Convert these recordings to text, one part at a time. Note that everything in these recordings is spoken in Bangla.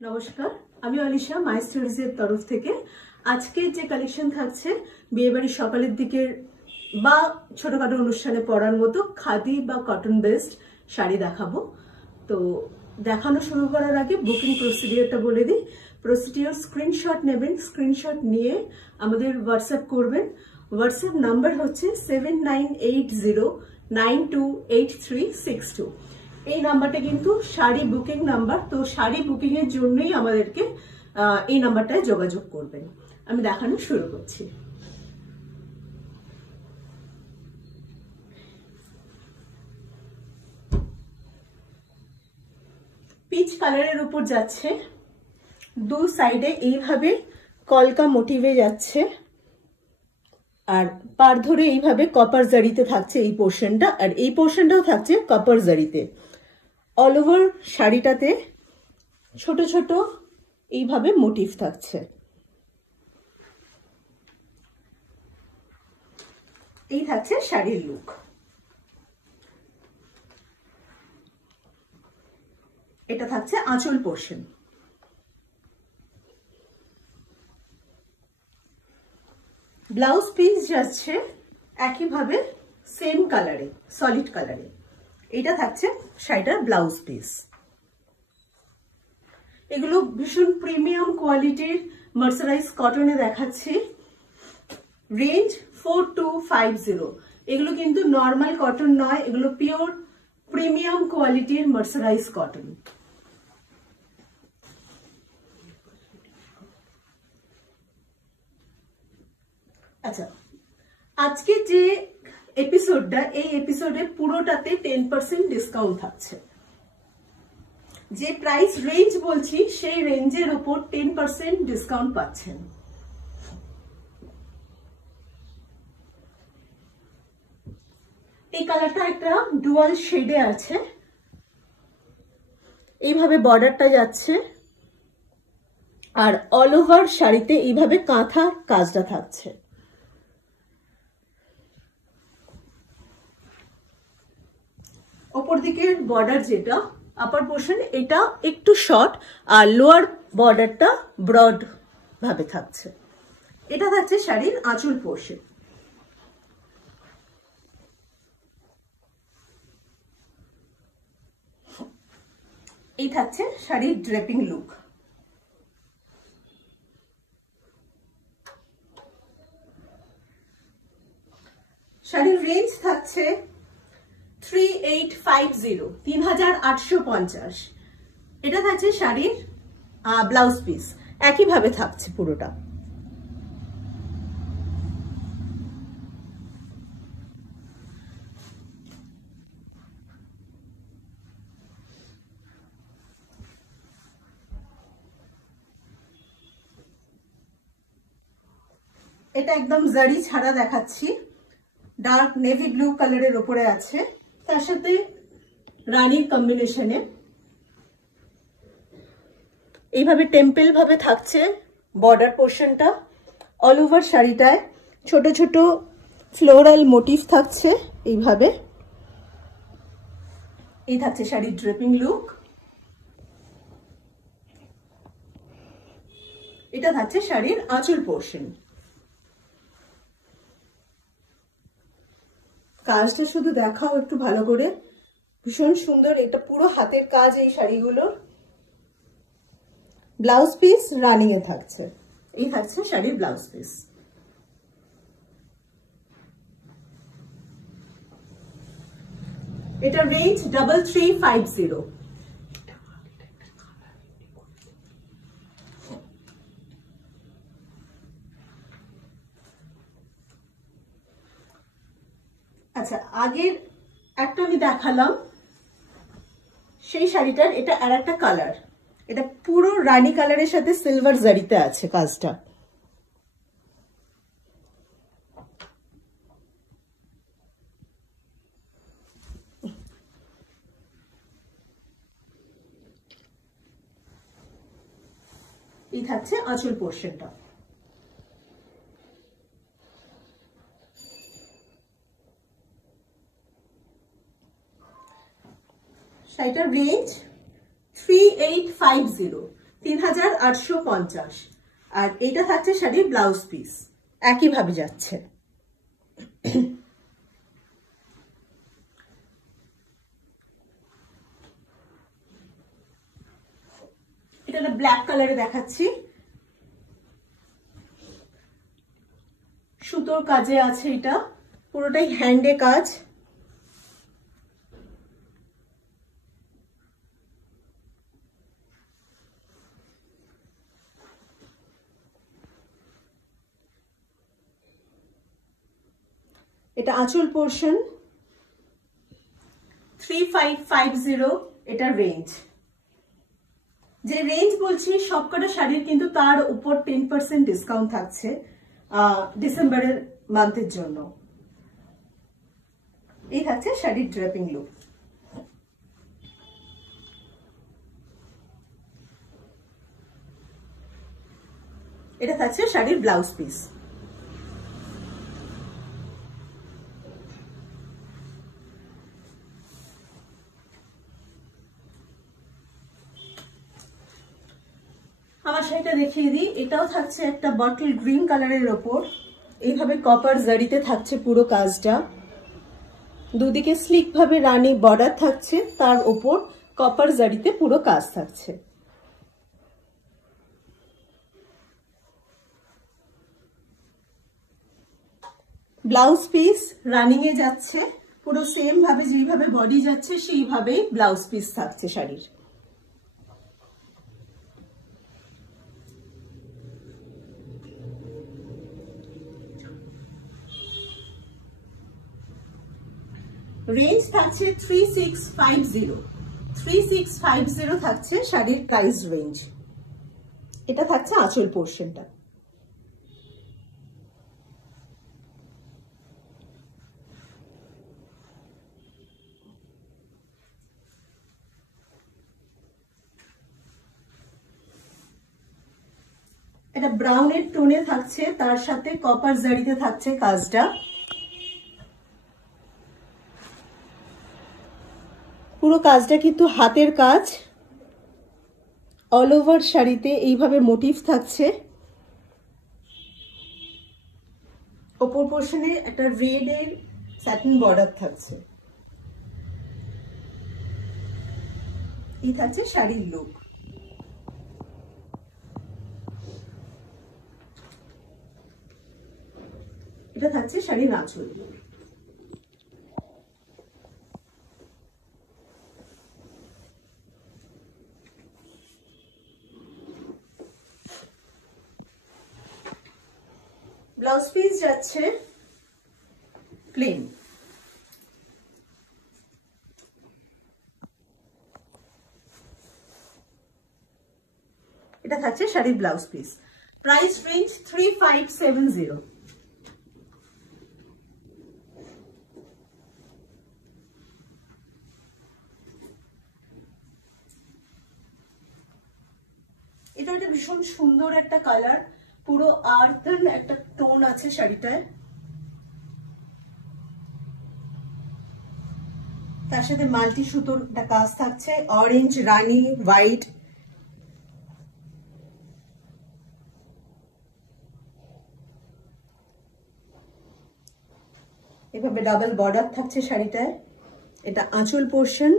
নমস্কার, আমি অলিশা মাই স্টোরিজের তরফ থেকে আজকে যে কালেকশন থাকছে বিয়েবাড়ির সকালের দিকের বা ছোটখাটো অনুষ্ঠানে পরার মতো খাদি বা কটন বেসড শাড়ি দেখাবো। তো দেখানো শুরু করার আগে বুকিং প্রসিডিওরটা বলে দিই। প্রসিডিওর স্ক্রিনশট নেবেন, স্ক্রিনশট নিয়ে আমাদের হোয়াটসঅ্যাপ করবেন। হোয়াটসঅ্যাপ নাম্বার হচ্ছে 7980928362। এই নাম্বারটা কিন্তু শাড়ি বুকিং নাম্বার, তো শাড়ি বুকিং এর জন্যই আমাদেরকে এই নাম্বারটায় যোগাযোগ করবেন। আমি দেখানো শুরু করছি। পিচ কালারের উপর যাচ্ছে, দু সাইডে এইভাবে কলকা মোটিভে যাচ্ছে, আর পার ধরে এইভাবে কপার জারিতে থাকছে এই পোর্শনটা, আর এই পোর্শনটাও থাকছে কপার জারিতে। অল ওভার শাড়িটাতে ছোট ছোট এইভাবে মোটিভ থাকছে। এই থাকছে শাড়ির লুক। এটা থাকছে আঁচল পোর্শন। ব্লাউজ পিস যাচ্ছে একইভাবে সেম কালারে, সলিড কালারে। এটা থাকছে শাড়িটার ব্লাউজ পিস। এগুলো ভীষণ প্রিমিয়াম কোয়ালিটির মার্সারাইজ কটনে দেখাচ্ছি। রেঞ্জ 4250। এগুলো কিন্তু নর্মাল কটন নয়, এগুলো পিওর প্রিমিয়াম কোয়ালিটির মার্সারাইজ কটন। আচ্ছা, আজকে যে এপিসোডটা, এই এপিসোডে পুরোটাতে 10% ডিসকাউন্ট থাকছে। যে প্রাইস রেঞ্জ বলছি সেই রেঞ্জের উপর 10% ডিসকাউন্ট পাচ্ছেন। এই কালারটা একটা ডুয়াল শেডে আছে। এইভাবে বর্ডারটা যাচ্ছে, আর অল ওভার শাড়িতে এইভাবে কাঁথা কাজটা থাকছে। অপর দিকের বর্ডার যেটা আপার পোর্শন, এটা একটু শর্ট, আর লোয়ার বর্ডারটা ব্রড ভাবে থাকছে। এটা থাকছে শাড়ির আঁচল পোর্শন। এই থাকছে শাড়ির ড্রেপিং লুক। শাড়ির রেঞ্জ থাকছে 3850। এটা থাকছে শাড়ির ব্লাউজ পিস, একইভাবে থাকছে পুরোটা। এটা একদম জারি ছাড়া দেখাচ্ছি, ডার্ক নেভি ব্লু কালারের উপরে আছে, তার সাথে রানীর কম্বিনেশনে এইভাবে টেম্পল ভাবে থাকছে বর্ডার পোর্শনটা। অল ওভার শাড়িটায় ছোট ছোট ফ্লোরাল মোটিভ থাকছে এইভাবে। এই থাকছে শাড়ির ড্রেপিং লুক। এটা থাকছে শাড়ির আঁচল পোর্শন। কাজটা শুধু দেখাও একটু ভালো করে, ভীষণ সুন্দর। এটা পুরো হাতের কাজ এই শাড়িগুলোর। ব্লাউজ পিস রানিং এ থাকছে। এই থাকছে শাড়ির ব্লাউজ পিস। এটা রেঞ্জ 3350। আচ্ছা, আগের একটা আমি দেখালাম সেই শাড়িটার এটা আর একটা কালার। এটা পুরো রানী কালারের সাথে সিলভার জারিতে আছে কাজটা। এই থাকছে আঁচল পোর্শনটা। শাড়িটার রেঞ্জ 3850। 3850। আর এটা থাকছে শাড়ির ব্লাউজ পিস, একইভাবে যাচ্ছে। এটা ব্ল্যাক কালারে দেখাচ্ছি, সুতোর কাজে আছে, এটা পুরোটাই হ্যান্ডে কাজ। এটা আঁচল পোর্শন, 3550 এটা রেঞ্জ। যে রেঞ্জ বলছি সবকটা শাড়ির কিন্তু তার উপর 10% ডিসকাউন্ট থাকছে ডিসেম্বরের মান্থের জন্য। এই থাকছে শাড়ির ড্রেপিং লুক। এটা থাকছে শাড়ির ব্লাউজ পিস। আমার শাড়িটা দেখিয়ে দিই, এটাও থাকছে একটা বটল গ্রিন কালারের ওপর, এইভাবে কপার জারিতে থাকছে পুরো কাজটা। দুদিকে স্লিক ভাবে রানী বর্ডার থাকছে, তার ওপর কপার জারিতে পুরো কাজ থাকছে। ব্লাউজ পিস রানিং এ যাচ্ছে, পুরো সেম ভাবে যেভাবে বডি যাচ্ছে সেইভাবেই ব্লাউজ পিস থাকছে শাড়ির। রেঞ্জ থাকছে 3650 থাকছে শাড়ির প্রাইস রেঞ্জ। এটা থাকছে আঁচল পোর্শনটা। এটা ব্রাউনের টোনে থাকছে, তার সাথে কপার জারিতে থাকছে কাজটা। পুরো কাজটা কিন্তু হাতের কাজ, অল ওভার শাড়িতে এইভাবে মোটিভ থাকছে। ওপর পোর্শনে একটা রেড এর স্যাটিন বর্ডার থাকছে। এই থাকছে শাড়ির লুক। এটা থাকছে শাড়ির আঁচল। ব্লাউজ পিস যাচ্ছে প্লেন। এটা থাকছে শাড়ির ব্লাউজ পিস। Price range 3570। এটা একটা ভীষণ সুন্দর একটা কালার, পুরো আর্থন একটা টোন আছে শাড়িটায়। তার সাথে মাল্টি সুতোর একটা কাজ থাকছে, অরেঞ্জ, রানী, হোয়াইট। এভাবে ডাবল বর্ডার থাকছে শাড়িটায়। এটা আঁচল পোর্শন।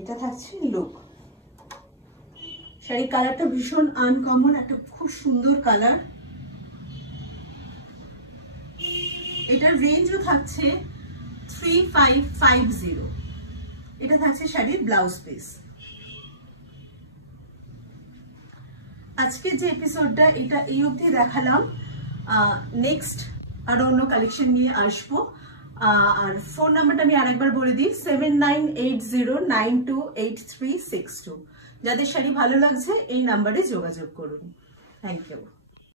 এটা থাকছে লুক। শাড়ির কালারটা ভীষণ আনকমন, একটা খুব সুন্দর কালার। এটার রেঞ্জও থাকছে 3550। এটা থাকছে শাড়ির ব্লাউজ পিস। আজকে যে এপিসোডটা এটা এই অবধি দেখালাম, নেক্সট আরো অন্য কালেকশন নিয়ে আসবো। আর ফোন নাম্বারটা আমি আরেকবার বলে দিই, 7980928362। যাদের শাড়ি ভালো লাগছে এই নাম্বারে যোগাযোগ করুন। Thank you.